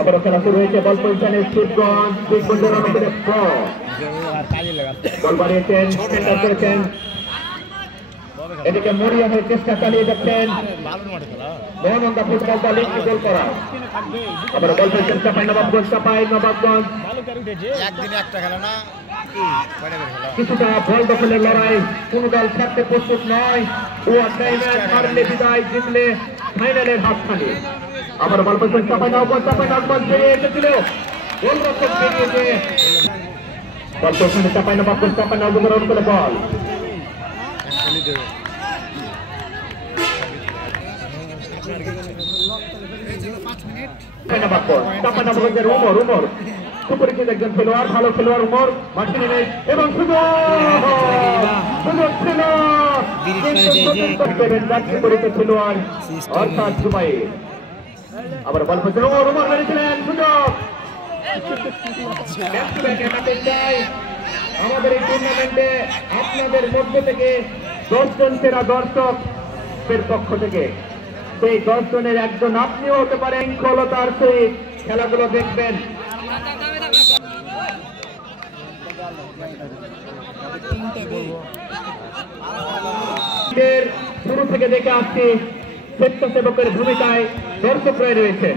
আবারও খেলা শুরু হয়েছে। বল পজিশনে শিবগঞ্জ বল বাড়িয়েছেন, সেন্টার করেছেন, এদিকে মরিয়মের চেষ্টা চালিয়ে যাচ্ছেন মোহানন্দা ফুটবল দল একটি গোল করা। আবার বল পজিশন চাঁপাইনবাবগঞ্জ একদিনে একটা খেলা না, কিছুটা বল দখলের লড়াই, কোন দল ছাড়তে প্রস্তুত নয়। ও মারলে বিদায়, জিতলে ফাইনালের হাতছানি। আবার বল পজিশন চাঁপাইনবাবগঞ্জ বেরিয়ে এসেছিল, গোলরক্ষক বেরিয়েছে। বল পজিশনে চাঁপাইনবাবগঞ্জের অনুকূলে বল উমর সুপরিচিত একজন খেলোয়াড়, ভালো খেলোয়াড় উমর মাঠে নেমে এবং সুযোগ ছিল খেলোয়াড় অর্থাৎ জুবাইর। আবার বল পজিশন উমর মেরেছিলেন, সুযোগ। আমাদের এই টুর্নামেন্টে আপনাদের মধ্য থেকে 10 জন সেরা দর্শকের পক্ষ থেকে সেই 10 জনের একজন আপনিও হতে পারেন। শৃঙ্খলতার সহিত খেলাগুলো দেখবেন। শুরু থেকে দেখে আসছি স্বেচ্ছাসেবকের ভূমিকায় দর্শকরাই রয়েছে।